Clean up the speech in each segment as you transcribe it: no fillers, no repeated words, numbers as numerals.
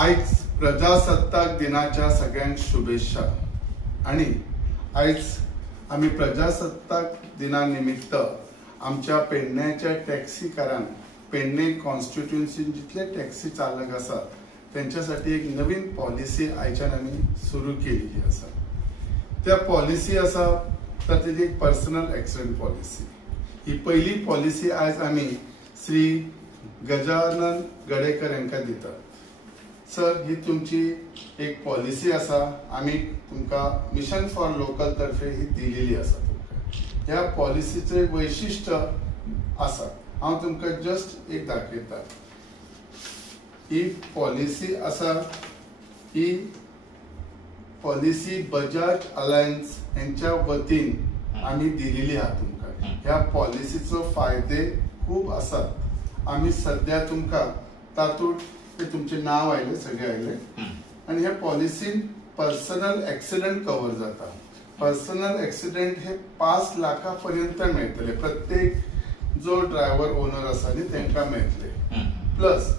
आज प्रजासत्ताक दिनाच्या सगळ्यांक शुभेच्छा। आणि आज आम्ही प्रजासत्ताक दिना निमित्त आमच्या पेडण्याच्या टॅक्सीकारांक पेडणे कॉन्स्टिट्युएन्सी जितले टॅक्सी चालक आसात त्यांच्यासाठी एक नवीन पॉलिसी आयच्यान आम्ही सुरू केलेली आसा। त्या पॉलिसी आसा तर तेजी एक पर्सनल एक्सिडेंट पॉलिसी। ही पहिली पॉलिसी आज आम्ही श्री गजानन गडेकर यांका दितात। सर, ही तुमची एक पॉलिसी आसा, आम्ही तुमका मिशन फॉर लोकल तर्फे ही दिलेली आसा। तुमका ह्या पॉलिसीचे वैशिष्ट्य आसा, हांव तुमका जस्ट एक दाखयता। ही पॉलिसी आसा, ही पॉलिसी बजाज अलायन्स यांच्या वतीन आम्ही दिलेली आहा तुमका। ह्या पॉलिसीचो फायदे खूप आसात। आम्ही सध्या तुमका तातूंत तुमचे नाव आयले, सगळे आयले, आणि ह्या पॉलिसीन पर्सनल एक्सिडेंट कव्हर जाता। पर्सनल एक्सिडेंट हे 5 लाखापर्यंत मेळटले, प्रत्येक जो ड्रायव्हर ओनर आसा न्ही तांकां मेळटले। प्लस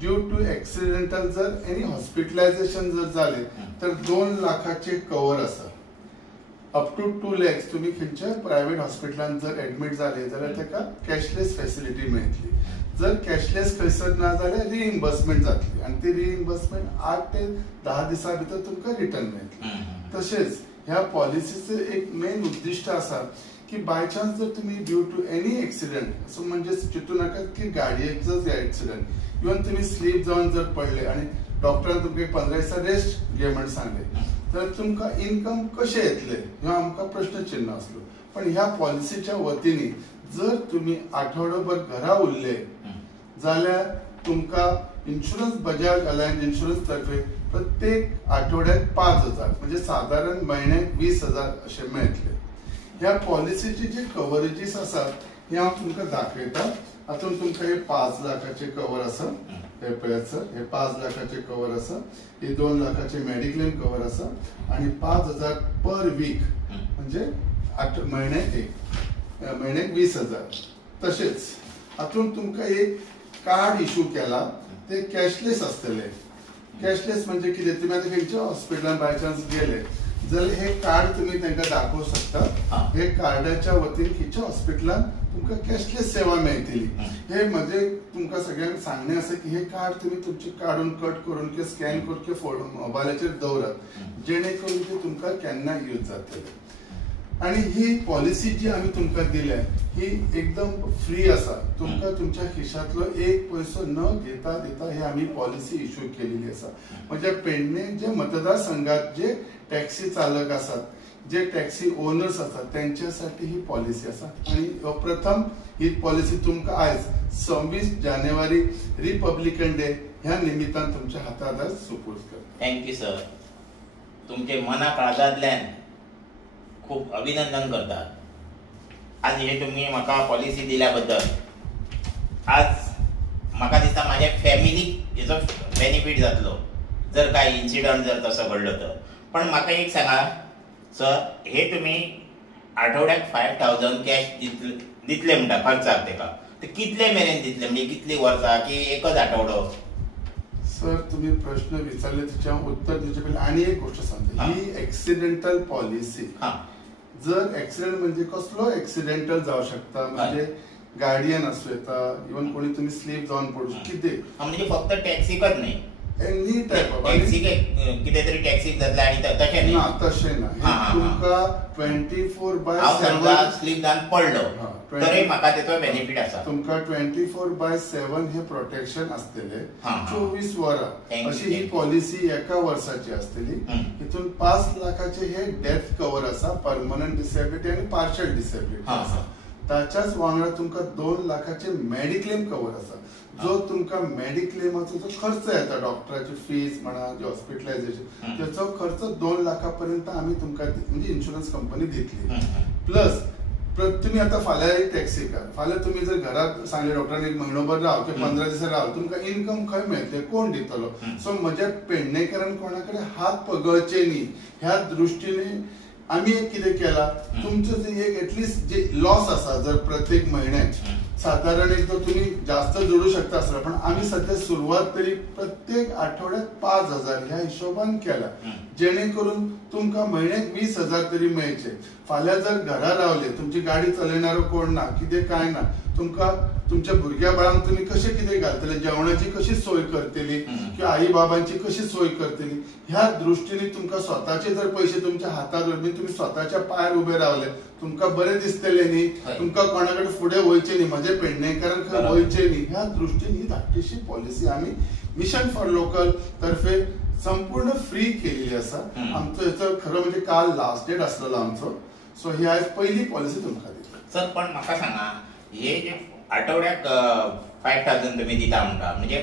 ड्यू टू एक्सिडेंटल जर एनी हॉस्पिटलायझेशन जर जाले तर 2 लाखाचे कव्हर आसा। अप टू 2 lakhs तुम्ही खंयच्या प्रायव्हेट हॉस्पिटलान जर एडमिट जाले जाल्यार ताका कॅशलेस फॅसिलिटी मेळटली। जर कॅशलेस खंयसर ना जाल्यार रिइम्बर्समेंट जातली, आणि ती रिइम्बर्समेंट 8 ते 10 दिसां भितर तुमकां रिटर्न मेळटली। तशेंच ह्या पॉलिसीचे एक मेन उद्दिष्ट आसा की बाय चान्स जर तुम्ही ड्यू टू एनी एक्सिडेंट, असो म्हणजे चिंतू नाकात की गाडयेचोच एक्सिडेंट, इवन तुम्ही स्लीप जावन जर पडले आणि डॉक्टरान तुमकां 15 दिसा रेस्ट घे म्हणून सांगले तर तुमकां इन्कम कशें येतले ह्यो आमकां प्रश्न चिन्ह आसलो। पण ह्या पॉलिसीच्या वतीने जर तुम्ही आठवडोभर घरा उरले जाल्यार तुमकां इन्शुरन्स बजाज अलायन्स इन्शुरन्स तर्फे प्रत्येक आठवड्याक 5,000 म्हणजे साधारण म्हयन्याक 20,000 असे मेळटले। ह्या पॉलिसीचे जे कव्हरेजीस आसात हे हांव तुमकां दाखयता। हातून तुमकां हे 5 लाखाचे कव्हर आसा, हे पळयात सर, हे 5 लाखाचे कव्हर आसा, हे 2 लाखाचे मेडिक्लेम कव्हर आसा, आणि 5,000 पर वीक म्हणजे म्हयन्याक 20,000। तसेच हातून तुमकां एक कार्ड इश्यू केला, ते कॅशलेस असतले। कॅशलेस म्हणजे कितें, तुम्ही आता खंयच्या हॉस्पिटलान बाय चान्स गेले जाल्यार हे कार्ड तुम्ही तांकां दाखोवंक शकता। हे कार्डाच्या वतीन खंयच्या हॉस्पिटलान तुमकां कॅशलेस सेवा मेळटली। हे म्हणजे तुमकां सगळ्यांक सांगणे आसा की हे कार्ड तुम्ही तुमचे काढून कट करून किंवा स्कॅन करून किंवा मोबायलाचेर दवरात, जेणे करून ते तुमकां केन्ना यूज जातले। आणि ही पॉलिसी जी आम्ही तुमकां दिल्या ही एकदम फ्री आसा। तुमकां तुमच्या खिशातलो एक पैसो न घेता देता हे आम्ही पॉलिसी इश्यू केलेली आसा। म्हणजे पेडणे जे मतदारसंघात जे टॅक्सी चालक आसात, जे टॅक्सी ओनर्स असतात त्यांच्यासाठी ही पॉलिसी आसा। आणि प्रथम ही पॉलिसी तुमकां आज 26 जानेवारी रिपब्लिकन डे ह्या निमित्तान तुमच्या हातात आज सुपूर्द करता। थँक्यू सर, तुमचे मना काळजांतल्यान खूप अभिनंदन करता। आज हे तुम्ही म्हाका पॉलिसी दिल्या बद्दल। आज म्हाका दिसता माझ्या फॅमिलीक हेचो बेनिफिट जातलो जर काय इन्सिडंट जर तसो घडलो तर। पण म्हाका एक सांगा सर, हे तुम्ही आठवड्याक 5,000 कॅश दितले म्हणटा खर्चाक, तेका ते कितले मेरेन दितले, म्हणजे कितली वर्सां की एकच आठवडो? सर, तुम्ही प्रश्न विचारले त्याच्या उत्तर द्यायच्या पहिले आणि एक गोष्ट सांगते, ही एक्सिडेंटल पॉलिसी। जर एक्सिडेंट म्हणजे कसलो एक्सिडेंटल जाऊ शकता, म्हणजे गाडयेन असू येता, इवन कोणी तुम्ही स्लीप जावन पडू शकता, कितें म्हणजे फक्त टॅक्सीकच नाही, एनी टाइप ऑफ टॅक्सी कितें तरी टॅक्सीक जातले आणि तशें नाही ना, तशें ना। तुमकां 24/7 स्लीप जावन पडलो तरी म्हाका तेचो बेनिफिट आसा। तुमकां 24/7 हे प्रोटेक्शन आसतले, 24 वरां अशी ही पॉलिसी एका वर्साची आसतली। हितून 5 लाखाचे हे डेथ कव्हर आसा, परमनंट डिसेबिलिटी आणि पार्शियल डिसेबिलिटी आसा। ताच्याच वांगडा तुमकां 2 लाखाचे मेडिक्लेम कव्हर आसा, जो तुमकां मेडिक्लेमाचो जो खर्च येता, डॉक्टराची फीस म्हणा, जे हॉस्पिटलायझेशन, त्याचो खर्च 2 लाखापर्यंत आम्ही तुमकां म्हणजे इन्शुरन्स कंपनी दितली। प्लस तुम्ही आता फाल्यां एक टॅक्सी कार, फाल्यां तुम्ही जर घरात सांगले डॉक्टरान एक म्हयनोभर राव किंवा 15 दिसा राव, तुमकां इन्कम खंय मेळटले, कोण दितलो? सो म्हज्या पेडणेकरान कोणाकडे हात पगळचे न्ही ह्या दृष्टीने आम्ही एक कितें केला, तुमचं जे एक एटलिस्ट जे लॉस आसा जर प्रत्येक म्हयन्याक साधारण एक तर तुम्ही जास्त जोडू शकता असं, पण आम्ही सध्या सुरुवात तरी प्रत्येक आठवड्यात 5,000 ह्या हिशोबान केला, जेणेकरून तुमका महिन्याक 20,000 तरी मेळचे. फाल्यां जर घरा रावले, तुमची गाडी चलयणारो कोण ना, कितें काय ना, तुमका तुमच्या भुरग्या बाळांक तुम्ही कशे कितें घालतले, जेवणाची कशी सोय करतली किंवा आई बाबांची कशी सोय करतली, ह्या दृष्टीने तुमका स्वतःचे जर पैसे तुमच्या हातात उरले, तुम्ही स्वतःच्या पायार उभे रावले, तुमका बरे दिसतले न्ही, तुमका कोणाकडे फुडें वयचे न्ही, म्हणजे पेडणेकरांक खंय वयचे न्ही, ह्या दृष्टीने ही धाकटीशी पॉलिसी आम्ही मिशन फॉर लोकल तर्फे संपूर्ण फ्री केलेली असा. आमचं याचं खरं म्हणजे काल लास्ट डेट असलेला आमचो. सो ही आज पहिली पॉलिसी तुमका दिली. सर, पण म्हाका सांगा, हे जे आठवड्याक 5,000 तुम्ही दिता म्हणटा, म्हणजे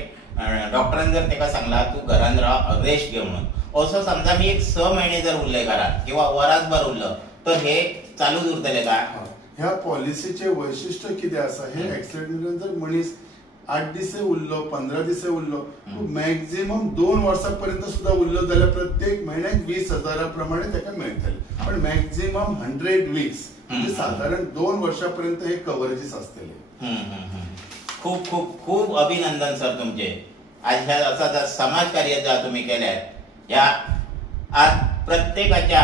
डॉक्टरान जर तेका सांगला तू घरान राव, रेस्ट घे म्हणून, असो समजा मी एक 6 महिने जर उरले घरात किंवा वरासभर उरलं, तर हे चालूच उरतले का? ह्या पॉलिसीचे वैशिष्ट्य कितें आसा, हे एक्सिडेंटान जर मनीस 8 दीस उरलो, 15 दीस उरलो, मॅक्झिमम 2 वर्सांपर्यंत सुद्धा उरलो जाल्यार प्रत्येक महिन्याक 20,000 प्रमाणे तेका मेळटले. पण मॅक्झिमम 100 वीक्स म्हणजे साधारण 2 वर्षापर्यंत हे कव्हरेजेस असतले. खूप खूप खूप अभिनंदन सर तुमचे. आज ह्या असा समाज कार्य जे तुम्ही केल्यात, ह्या आज प्रत्येकाच्या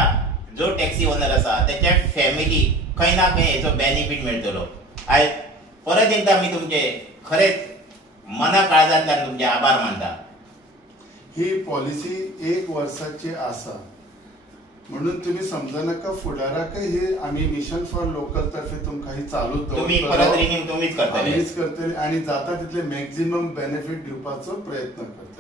जो टॅक्सी ओनर असा त्याच्या फॅमिली खंय ना खंय हेचो बेनिफिट मेळटलो. आज परत एकदा मी तुमचे खरेच मना काळजांतल्यान तुमचे आभार मानता. ही पॉलिसी 1 वर्षाची आसा म्हणून तुम्ही समजा नका, फुडाराकय हे आम्ही मिशन फॉर लोकल तर्फे तुमकां ही चालू तुम्ही परत रिन्यू तुम्हीच करतले आणि जाता तितले मॅक्झिमम बेनिफिट दिवपाचो प्रयत्न करता.